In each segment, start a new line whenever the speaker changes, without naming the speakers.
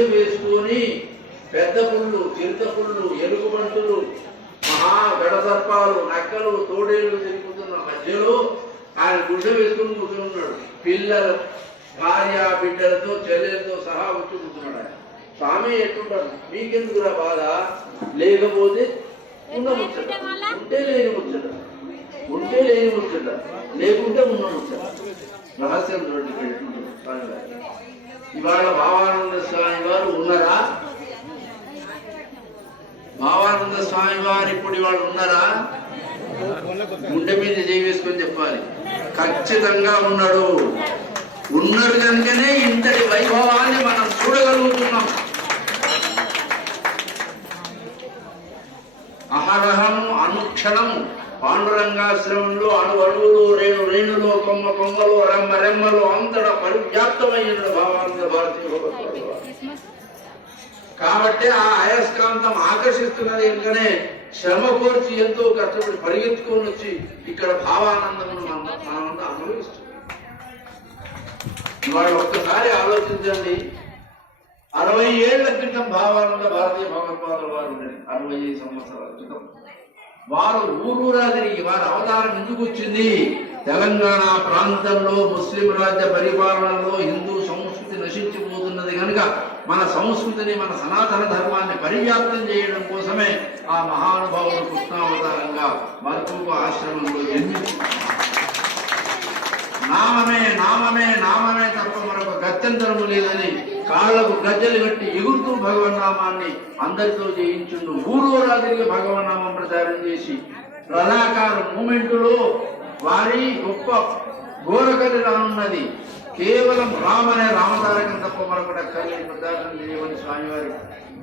గుడిసె వేసుకొని పెద్ద పుళ్ళు చిరుత పుళ్ళు ఎలుగుబంటులు మహా గడసర్పాలు నక్కలు తోడేళ్ళు తిరుగుతున్న మధ్యలో ఆయన గుడ్డ వేసుకొని కూర్చున్నాడు పిల్లలు భార్య బిడ్డలతో చెల్లెలతో సహా వచ్చి కూర్చున్నాడు ఆయన. స్వామి ఎట్లుంటారు మీకెందుకురా బాధ? లేకపోతే ఉన్న ముచ్చట. ఉంటే లేని ముచ్చట. ఉంటే లేని ముచ్చట. లేకుంటే ఉన్న ముచ్చట. రహస్యం చూడండి ఇవాళ భావానంద స్వామి వారు ఉన్నారా? భావానంద స్వామి వారు ఇప్పుడు ఇవాళ ఉన్నారా? గుండె మీద చేయి చెప్పాలి. ఖచ్చితంగా ఉన్నాడు. ఉన్నారు కనుకనే ఇంతటి వైభవాన్ని మనం చూడగలుగుతున్నాం. అహరహం అనుక్షణము పాండురంగాశ్రమంలో అణు అడుగులు రేణు రేణులు కొమ్మ కొమ్మలు రెమ్మ రెమ్మలు అంతట పరివ్యాప్తమైన భావానంద భారతీయ కాబట్టి ఆ అయస్కాంతం ఆకర్షిస్తున్నది ఎందుకనే శ్రమ కోర్చి ఎంతో కష్టపడి పరిగెత్తుకొని వచ్చి ఇక్కడ భావానందమును మనమంతా అనుభవిస్తుంది వాళ్ళు ఒక్కసారి ఆలోచించండి. అరవై ఏళ్ళ క్రితం భావానంద భారతీయ భగవత్పాదుల వారు అరవై ఐదు సంవత్సరాల క్రితం. వారు ఊరూరా తిరిగి వారి అవతారం ఎందుకు వచ్చింది? తెలంగాణ ప్రాంతంలో ముస్లిం రాజ్య పరిపాలనలో హిందూ సంస్కృతి నశించిపోతున్నది కనుక మన సంస్కృతిని మన సనాతన ధర్మాన్ని పరివ్యాప్తం చేయడం కోసమే ఆ మహానుభావుడు కృష్ణావతారంగా మర్కూప ఆశ్రమంలో జన్మించారు నామమే నామమే నామమే తప్ప మరొక గత్యంతరము లేదని కాళ్ళకు గజ్జలు కట్టి ఎగురుతూ భగవన్నామాన్ని అందరితో చేయించుండు ఊరూరా తిరిగి భగవన్నామం ప్రచారం చేసి రథాకార మూమెంటులో వారి గొప్ప గోరకలి రానున్నది. కేవలం రామనే రామతారకం తప్ప మరొకటి అక్కర్లేని ప్రచారం చేయమని స్వామివారి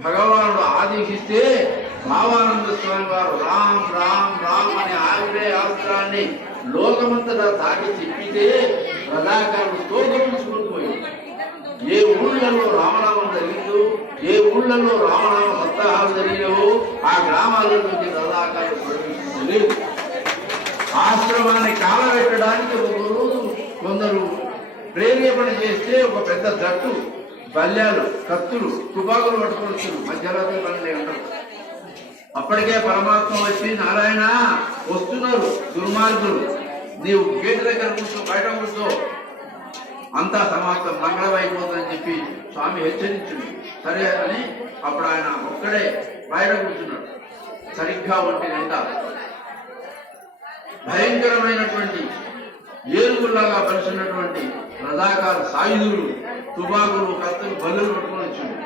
భగవానుడు ఆదేశిస్తే భావానంద స్వామి వారు రామ్ రామ్ రామ్ అనే ఆవిడే ఆస్త్రాన్ని లోకమంతటా తాకి చెప్పితే రథాకారుడు తోకముంచుకుంటూ పోయింది ఏ ఊళ్ళలో రామనామం జరిగిందో ఊళ్ళలో రామనామ సప్తాహాలు జరిగినవో. ఆ గ్రామాల నుంచి రథాకారుడు ప్రవేశించలేదు ఆశ్రమాన్ని కాలబెట్టడానికి ఒక రోజు కొందరు ప్రేరేపణ చేస్తే ఒక పెద్ద జట్టు బల్యాలు కత్తులు తుపాకులు పట్టుకొని వచ్చారు మధ్యరాత్రి పన్నెండు గంటలు. అప్పటికే పరమాత్మ వచ్చి నారాయణ వస్తున్నారు దుర్మార్గులు. నీవు గేటు దగ్గర కూర్చో బయట కూర్చో. అంతా సమాప్తం మంగళం అయిపోతుందని చెప్పి స్వామి హెచ్చరించింది. సరే అని అప్పుడు ఆయన ఒక్కడే బయట కూర్చున్నాడు. సరిగ్గా ఒంటి నిండా. భయంకరమైనటువంటి ఏనుగుల్లాగా పరిచినటువంటి రథాకాల సాయుధులు తుబాకులు కత్తులు బల్లులు పట్టుకొని వచ్చింది.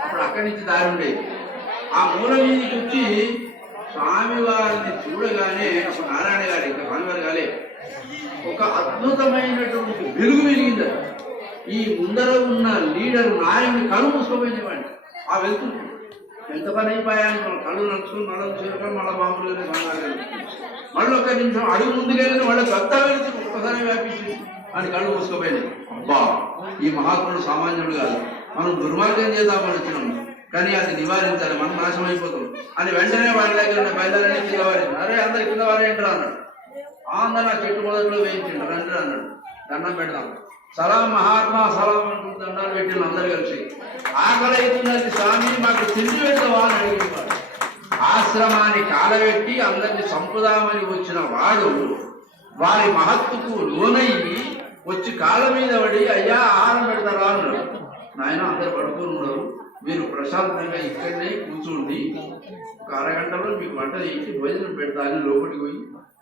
అప్పుడు అక్కడి నుంచి దారి ఉండేది. ఆ మూల మీదకి వచ్చి స్వామివారిని చూడగానే అప్పుడు నారాయణ గారు ఇంకా స్వామివారు కాలేదు. ఒక అద్భుతమైనటువంటి వెలుగు వెలిగింది ఈ ముందర ఉన్న లీడర్ నాయకుని కళ్ళు మూసుకోపోయినవాడి ఆ వెళ్తుంది ఎంత పని అయిపోయాను మన కళ్ళు నడుచుకుని మళ్ళీ చూసుకొని మళ్ళీ మామూలుగానే మళ్ళీ ఒక నిమిషం అడుగు ముందుకెళ్ళి మళ్ళీ కొత్త వెళ్తే ఒక్కసారి వ్యాపించింది. అని కళ్ళు మూసుకోపోయినాయి అబ్బా ఈ మహాత్ముడు సామాన్యుడు కాదు. మనం దుర్మార్గం చేద్దామని వచ్చినాం కానీ అది నివారించాలి. మనం నాశనం అయిపోతాం. అని వెంటనే వాళ్ళ దగ్గర ఉన్న బయలుదేరని కింద వారి అరే అందరు కింద వారేంటారు అన్నాడు. ఆందన చెట్టు మొదట్లో వేయించిండు రండి అన్నాడు. దండం పెడదాం. సలాం మహాత్మా సలాం అంటూ దండాలు పెట్టిన అందరు కలిసి. ఆకలి అవుతున్నది స్వామి మాకు తిండి పెడతావా అని ఆశ్రమాన్ని కాలబెట్టి అందరిని చంపుదామని వచ్చిన వాడు వారి మహత్తుకు లోనయ్యి వచ్చి కాళ్ళ మీద పడి అయ్యా ఆహారం పెడతారా? అన్నాడు. నాయన అందరు పడుకుని ఉన్నారు మీరు ప్రశాంతంగా ఇక్కడనే కూర్చోండి. ఒక అరగంటలో మీకు వంట చేసి భోజనం పెడతాను లోపలికి పోయి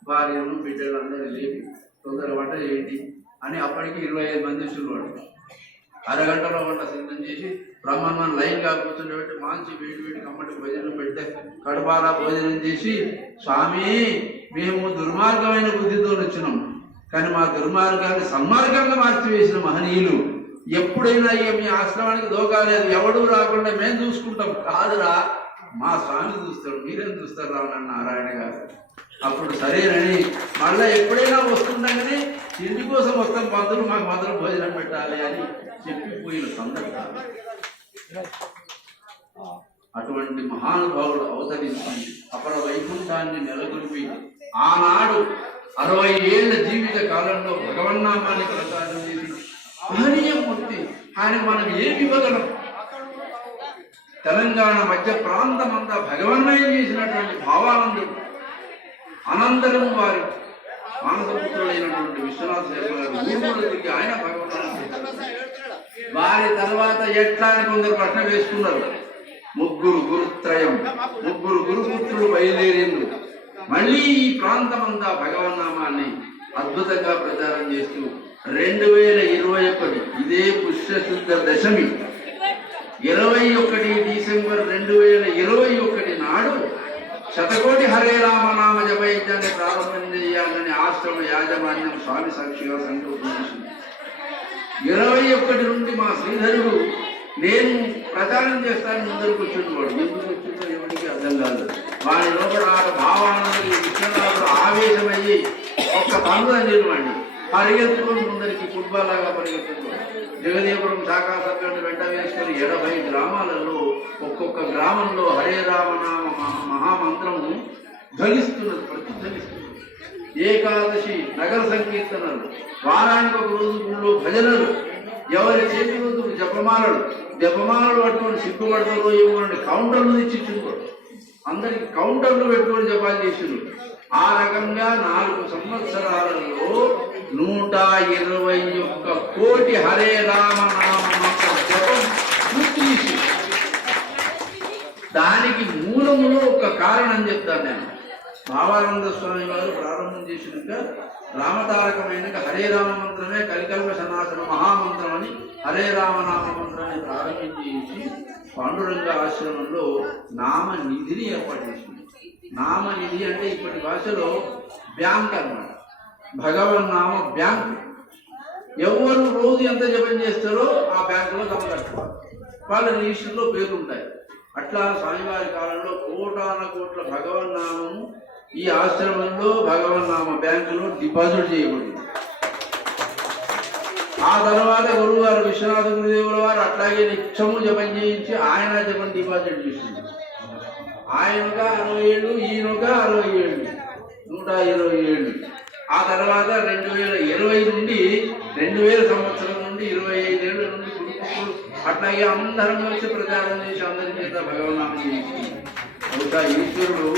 భార్యను బిడ్డలు అందరూ లేపి తొందర వంట చేయండి అని అప్పటికి ఇరవై ఐదు మంది వచ్చినవాడు అరగంటలో వంట సిద్ధం చేసి బ్రహ్మన్న లైన్గా కూర్చుండబెట్టి మాంచి వేడి వేడి కమ్మటి భోజనం పెడితే కడపారా భోజనం చేసి స్వామి మేము దుర్మార్గమైన బుద్ధితో వచ్చినాం కానీ మా దుర్మార్గాన్ని సన్మార్గంగా మార్చివేసిన మహనీయులు ఎప్పుడైనా ఇక మీ ఆశ్రమానికి దోకాలేదు ఎవడు రాకుండా మేము చూసుకుంటాం. కాదురా మా స్వామి చూస్తాడు మీరేం చూస్తారు రావణ నారాయణ గారు. అప్పుడు సరేనని మళ్ళీ ఎప్పుడైనా వస్తుండగానే తిండి కోసం వస్తాం పంతులు మాకు మందులు భోజనం పెట్టాలి అని చెప్పిపోయిన సందర్భం. అటువంటి మహానుభావుడు అవతరించి అపర వైకుంఠాన్ని నెలకొల్పి ఆనాడు అరవై ఏళ్ళ జీవిత కాలంలో భగవన్నామాన్ని ప్రసాదం చేసిన మహనీయ ఆయన మనం ఏమి ఇవ్వగలం తెలంగాణ మధ్య ప్రాంతం అంతా భగవన్మయం చేసినటువంటి భావానందుడు. అనంతరం వారి మానసపుత్రుడైనటువంటి విశ్వనాథ శర్మ గారు ఆయన వారి తర్వాత ఎట్లా అని కొందరు ప్రశ్న వేసుకున్నారు. ముగ్గురు గురుత్రయం ముగ్గురు గురుపుత్రులు బయలుదేరిండ్రు. మళ్ళీ ఈ ప్రాంతమంతా భగవన్నామాన్ని అద్భుతంగా ప్రచారం చేస్తూ రెండు వేల ఇరవై ఇదే పుష్యశుద్ధ దశమి. ఇరవై ఒకటి డిసెంబర్ రెండు వేల ఇరవై ఒకటి నాడు శతకోటి హరే రామనామ జపయజ్ఞాన్ని ప్రారంభం చేయాలని ఆశ్రమ యాజమాన్యం స్వామి సాక్షిగా సంకల్పించింది. ఇరవై ఒకటి నుండి మా శ్రీధరుడు నేను ప్రచారం చేస్తాను ముందరకు వచ్చినవాడు ఎందుకు వచ్చిందో ఎవరికి అర్థం కాదు. వారి లోపల ఆట భావానందరి విశ్వనాథుడు ఆవేశమయ్యి ఒక్క పనులు నిర్వాణి పరిగెత్తుకొని ముందరికి ఫుట్బాల్ లాగా పరిగెత్తుకుంటుంది జగదీపురం శాఖా సభ్యుడు వెంట వేసుకుని ఎనభై గ్రామాలలో ఒక్కొక్క గ్రామంలో హరే రామనామ మహా- మహామంత్రము ధ్వనిస్తున్నది ప్రతిధ్వనిస్తున్నది ఏకాదశి నగర సంకీర్తనలు వారానికి ఒక రోజు గుళ్ళో భజనలు ఎవరి చేతి రోజులు జపమాలలు జపమాలలు పట్టుకొని సిగ్గుపడతారో ఏమో కౌంటర్లు తెచ్చిచ్చుకోరు అందరికి కౌంటర్లు పెట్టుకొని జపాలు చేసిండ్రు ఆ రకంగా నాలుగు సంవత్సరాలలో నూట ఇరవై ఒక్క కోటి హరే రామ నామ పూర్తి దానికి మూలములో ఒక కారణం చెప్తాను నేను. భావానంద స్వామి వారు ప్రారంభం చేసినాక రామతారకమైన హరే రామ మంత్రమే కలికల్ప సనాతన మహామంత్రం అని హరే రామనామ మంత్రాన్ని ప్రారంభించి పాండురంగ ఆశ్రమంలో నామ నిధిని ఏర్పాటు చేసింది. నామ నిధి అంటే ఇప్పటి భాషలో బ్యాంక్ అన్నమాట. భగవన్ నామ బ్యాంక్. ఎవరు రోజు ఎంత జపం చేస్తారో ఆ బ్యాంకులో జమ కట్టుకోవాలి. వాళ్ళ రిజిస్టర్లో పేరు ఉంటాయి అట్లా స్వామివారి కాలంలో కోటాన కోట్ల భగవన్ నామము ఈ ఆశ్రమంలో భగవన్ నామ బ్యాంకులో డిపాజిట్ చేయబడింది. ఆ తర్వాత గురువు గారు విశ్వనాథ గురుదేవుల వారు అట్లాగే నిత్యము జపం చేయించి ఆయన జపం డిపాజిట్ చేసింది. ఆయనగా అరవై ఏళ్ళు ఈయనగా అరవై ఏళ్ళు నూట ఇరవై ఏళ్ళు. ఆ తర్వాత రెండు వేల ఇరవై నుండి రెండు వేల సంవత్సరం నుండి ఇరవై ఐదేళ్ళ నుండి గురుకులు అట్లాగే అందరం వచ్చి ప్రచారం చేసి అందరి చేత భగవన్నామం చేయించింది బహుశా ఈశ్వరుడు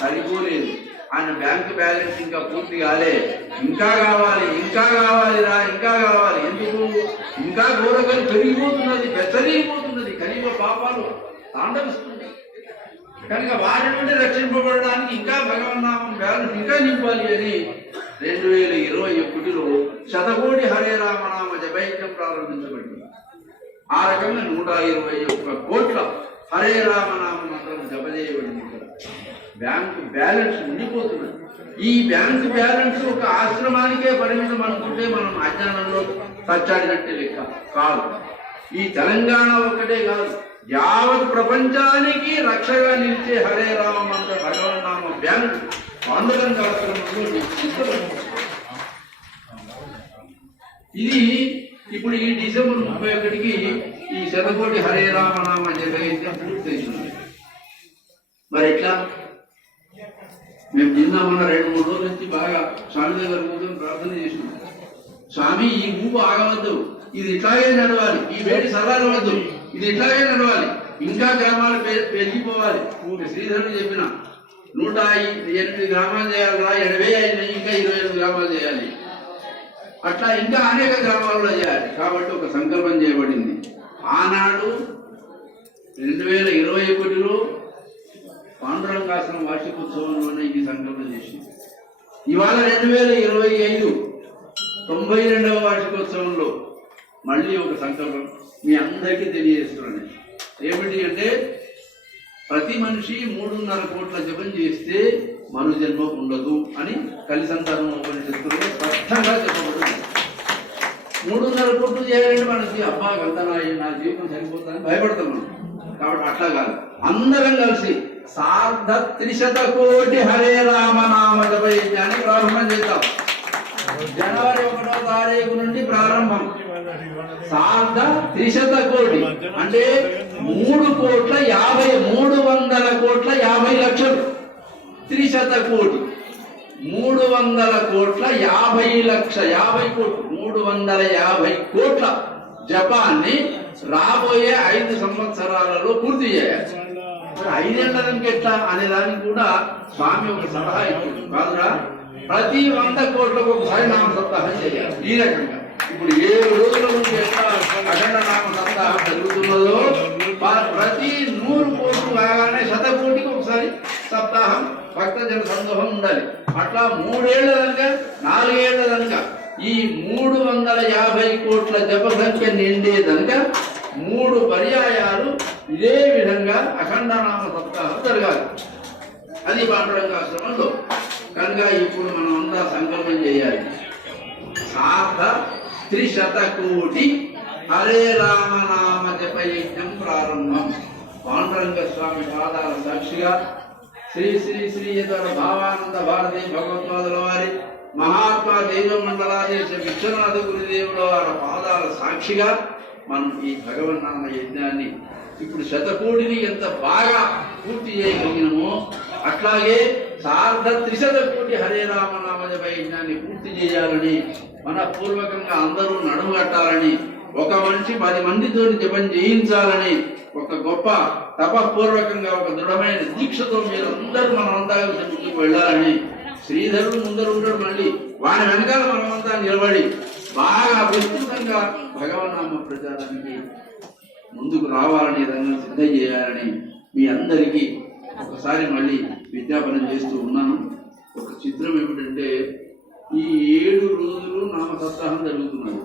సరిపోలేదు. ఆయన బ్యాంక్ బ్యాలెన్స్ ఇంకా పూర్తి కాలే. ఇంకా కావాలి ఇంకా కావాలి రా ఇంకా కావాలి. ఎందుకు? ఇంకా ఘోరకలు పెరిగిపోతున్నది పెద్దరిగిపోతున్నది కనీవ పాపాలు తాండవిస్తుంది. కనుక వారి నుండి రక్షింపబడడానికి ఇంకా భగవన్నామం బ్యాలెన్స్ ఇంకా నింపాలి అని రెండు వేల ఇరవై ఒకటిలో శతకోటి హరే రామనామ జపయజ్ఞం ప్రారంభించబడింది. ఆ రకంగా నూట ఇరవై ఒక్క కోట్ల హరే రామనామ మంత్రం జప చేయబడింది ఇక్కడ. బ్యాంకు బ్యాలెన్స్ ఉండిపోతున్నది. ఈ బ్యాంకు బ్యాలెన్స్ ఒక ఆశ్రమానికే పరిమితం అనుకుంటే మనం అజ్ఞానంలో తచ్చాడినట్టే లెక్క కాదు. ఈ తెలంగాణ ఒక్కటే కాదు యావత్ ప్రపంచానికి రక్షగా నిలిచే హరే రామ మంత్ర భగవన్నామ బ్యాంక్ ఆందోళన ఆశ్రమంలో ఇది ఇప్పుడు ఈ డిసెంబర్ ముప్పై ఒకటికి ఈ శతకోటి హరే రామ నామ జపయజ్ఞం పూర్తయింది మరి ఎట్లా? మేము నిన్న మొన్న రెండు మూడు రోజుల నుంచి బాగా స్వామి దగ్గర కూర్చొని ప్రార్థన చేసినాం. స్వామి ఈ ఊపు ఆగవద్దు. ఇది ఇట్లాగే నడవాలి. ఈ వేడి సరళవద్దు ఇది ఇట్లాగే నడవాలి. ఇంకా గ్రామాలు పెరిగిపోవాలి. శ్రీధరుడు చెప్పిన నూట ఎనిమిది గ్రామాలు చేయాలరా ఎనభై ఐదు ఇంకా ఇరవై ఐదు గ్రామాలు చేయాలి. అట్లా ఇంకా అనేక గ్రామాల్లో చేయాలి. కాబట్టి ఒక సంకల్పం చేయబడింది. ఆనాడు రెండు వేల ఇరవై ఒకటిలో పాండురంగాసనం వార్షికోత్సవంలోనే ఇది సంకల్పం చేసింది. ఇవాళ రెండు వేల ఇరవై ఐదు తొంభై రెండవ వార్షికోత్సవంలో మళ్ళీ ఒక సంకల్పం మీ అందరికీ తెలియజేస్తున్నాను. ఏమిటి అంటే ప్రతి మనిషి మూడున్నర కోట్ల జపం చేస్తే మరు జన్మ ఉండదు అని కలిసంతరం ఉపనిషత్తులు స్పష్టంగా చెప్పబడుతుంది. మూడున్నర కోట్లు చేయాలంటే మనకి అబ్బా గంత నా నా జీవితం సరిపోతుందని భయపడతాం మనం. కాబట్టి అట్లా కాదు. అందరం కలిసి సార్ధ త్రిశత కోటి హరే రామ నామ జప యజ్ఞాన్ని ప్రారంభం చేద్దాం. జనవరి ఒకటో తారీఖు నుండి ప్రారంభం. సార్ధ త్రిశత కోటి. అంటే మూడు కోట్ల యాభై మూడు వందల కోట్ల యాభై లక్షలు. త్రిశత కోటి. మూడు వందల కోట్ల యాభై లక్ష యాభై కోట్లు. మూడు వందల యాభై కోట్ల జపాన్ని రాబోయే ఐదు సంవత్సరాలలో పూర్తి చేయాలి. ఐదేళ్ళకి ఎట్లా అనే దానికి కూడా స్వామి ఒక సలహా ఇచ్చింది కాదురా? ప్రతి వంద కోట్లకు ఒకసారి నామ సప్తాహం చేయాలి. ఈ రకంగా. ఇప్పుడు ఏడు రోజుల నుంచి ఎట్లా అఖండ నామ జరుగుతున్నదో ప్రతి నూరు కోట్లు కాగానే శతకోటికి ఒకసారి సప్తాహం భక్తజన సందోహం ఉండాలి. అట్లా మూడేళ్ళ దాకా నాలుగేళ్ళ దాకా ఈ మూడు వందల యాభై కోట్ల జప సంఖ్య నిండేదనక మూడు పర్యాయాలు ఇదే విధంగా అఖండనామ సప్తాహం జరగాలి. అది పాండురంగాశ్రమంలో. కనుక ఇప్పుడు మనం అంతా సంకల్పం చేయాలి. సార్థ త్రిశత కోటి హరే రామనామ జప యజ్ఞం ప్రారంభం. పాండురంగ స్వామి పాదాల సాక్షిగా శ్రీ శ్రీ శ్రీ భావానంద భారతి భగవత్పాదుల వారి మహాత్మా దైవ మండలాదేశ విశ్వనాథ గురుదేవుల వారి పాదాల సాక్షిగా మనం ఈ భగవన్నామ యజ్ఞాన్ని ఇప్పుడు శతకోటిని ఎంత బాగా పూర్తి చేయగలిగినమో అట్లాగే సార్ధ త్రిశత కోటి హరే రామనామ జప యజ్ఞాన్ని పూర్తి చేయాలని మనపూర్వకంగా అందరూ నడుమగట్టాలని ఒక మనిషి పది మందితో జపం చేయించాలని ఒక గొప్ప తపపూర్వకంగా ఒక దృఢమైన దీక్షతో మీరు అందరూ మనం అంతా ముందుకు వెళ్ళాలని. శ్రీధరుడు ముందరు ఉంటాడు మళ్ళీ. వారి వెనకాల మనమంతా నిలబడి బాగా విస్తృతంగా భగవన్నామ ప్రచారానికి ముందుకు రావాలని రంగం సిద్ధం చేయాలని మీ అందరికీ ఒకసారి మళ్ళీ విజ్ఞాపనం చేస్తూ ఉన్నాను. ఒక చిత్రం ఏమిటంటే ఈ ఏడు రోజులు నామ సప్తాహం జరుగుతున్నది.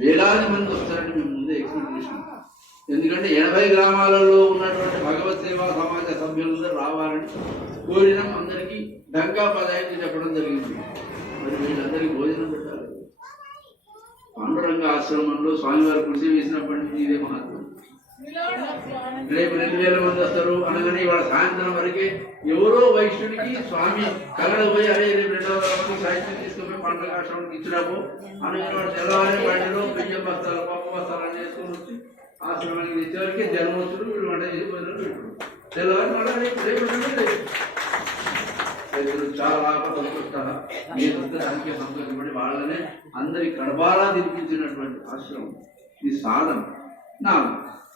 వేలాది మంది వస్తారని మేము ముందే ఎక్స్పెక్ట్ చేసినాం. ఎందుకంటే ఎనభై గ్రామాలలో ఉన్నటువంటి భగవత్ సేవా సమాజ సభ్యులందరూ రావాలని కోరినాం. అందరికీ డంకా పదాయించి చెప్పడం జరిగింది. మరి వీళ్ళందరికీ భోజనం పెట్టాలి. పాండురంగ ఆశ్రమంలో స్వామివారి కృషి వేసినప్పటి నుంచి ఇదే మహత్వం. రేపు రెండు వేల మంది వస్తారు అనగానే ఇవాళ సాయంత్రం వరకే ఎవరో వైష్ణుడికి స్వామి కలడ అరే రేపు రెండవ వరకు సాహిత్యం తీసుకుపోయి పండుగ ఆశ్రమానికి ఇచ్చినాము అనగానే వాడు తెల్లవారి బండిలో బియ్యం బస్తాలు పప్పు బస్తాలు అన్ని చేసుకుని వచ్చి ఆశ్రమానికి తెచ్చేవారికి జన్మోత్సవం వీళ్ళు వంట చేసిపోయినారు తెల్లవారి మళ్ళీ రేపు రేపు ఎల్లుండి రైతులు చాలా సంతృష్ట మీరు దానికి సంతోషపడి వాళ్ళనే అందరి కడబాలా తినిపించినటువంటి ఆశ్రమం. ఈ సాధన. నా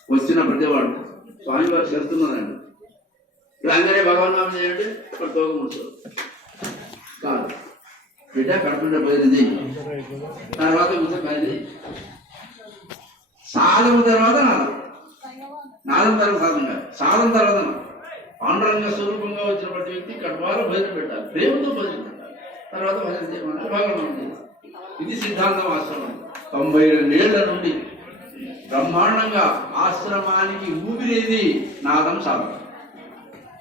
వచ్చిన ప్రతివాడు స్వామివారు చేస్తున్నదండి ఇప్పుడు అందరే భగవన్నామం చేయండి ఇక్కడ తోగం ఉంటుంది. కాదు. బిడ్డ కడుపుంటే పోయింది తర్వాత కూర్చొని సాధన తర్వాత నాదం. నాదం తర్వాత సాధన కాదు. సాధన తర్వాత నాదం. పాండురంగ స్వరూపంగా వచ్చిన ప్రతి వ్యక్తి కడపాల భజన పెట్టాలి. ప్రేమతో భజన పెట్టాలి. తర్వాత భజన చేయమని భగవాన్ చేయాలి. ఇది సిద్ధాంతం ఆశ్రమం తొంభై రెండేళ్ళ నుండి బ్రహ్మాండంగా ఆశ్రమానికి ఊపిరేది నాదం సాధన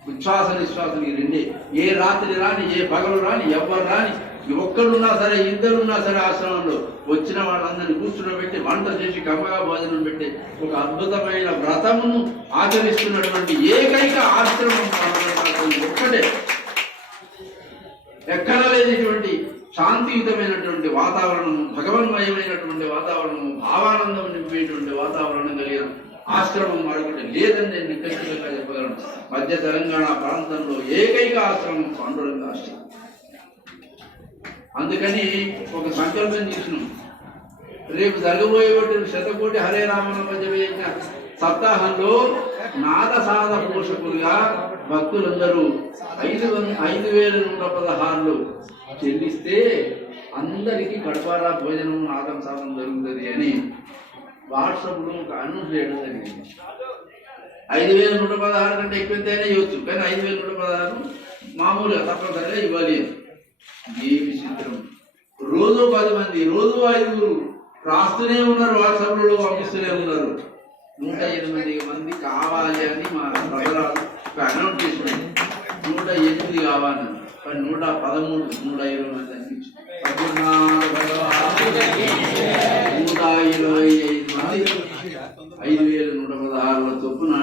ఉచ్ఛ్వాస నిశ్వాసం ఈ రెండే. ఏ రాత్రి రాని ఏ పగలు రాని ఎవ్వరు రాని ఒక్కరున్నా సరే ఇద్దరున్నా సరే ఆశ్రమంలో వచ్చిన వాళ్ళందరినీ కూర్చునబెట్టి వంట చేసి కమ్మగా భోజనం పెట్టి ఒక అద్భుతమైన వ్రతమును ఆచరిస్తున్నటువంటి ఏకైక ఆశ్రమం ఒక్కటే. ఎక్కడా లేనిటువంటి శాంతియుతమైనటువంటి వాతావరణము భగవన్మయమైనటువంటి వాతావరణము భావానందం నింపేటువంటి వాతావరణం కలిగిన ఆశ్రమం మరొకటి లేదని నేను చెప్పగలను. మధ్య తెలంగాణ ప్రాంతంలో ఏకైక ఆశ్రమం పాండురంగ ఆశ్రమం. అందుకని ఒక సంకల్పం చేసినాం. రేపు జరగబోయేటువంటి శతకోటి హరే రామన మధ్య సప్తాహంలో నాద సాధ పోషకులుగా భక్తులందరూ ఐదు వంద ఐదు వేల నూట పదహారులు చెల్లిస్తే అందరికీ గడపారా భోజనం నాదం సాధన జరుగుతుంది అని వాట్సాప్లో ఒక అనౌన్స్ చేయడం జరిగింది. ఐదు వేల నూట పదహారు కంటే ఎక్కువ అయినా ఇవ్వచ్చు కానీ ఐదు వేల నూట పదహారు మామూలుగా తప్పనిసరిగా ఇవ్వాలి ఏ విచిత్రం. రోజు పది మంది రోజు ఐదుగురు రాస్తూనే ఉన్నారు వాట్సాప్లలో పంపిస్తూనే ఉన్నారు. నూట ఎనిమిది మంది కావాలి అని మా ప్రజలు అనౌన్స్ చేసినాయి నూట ఎనిమిది కావాలన్నారు నూట పదమూడు నూట ఇరవై మంది నూట ఇరవై ఐదు మంది ఐదు వేల నూట పదహారుల చొప్పున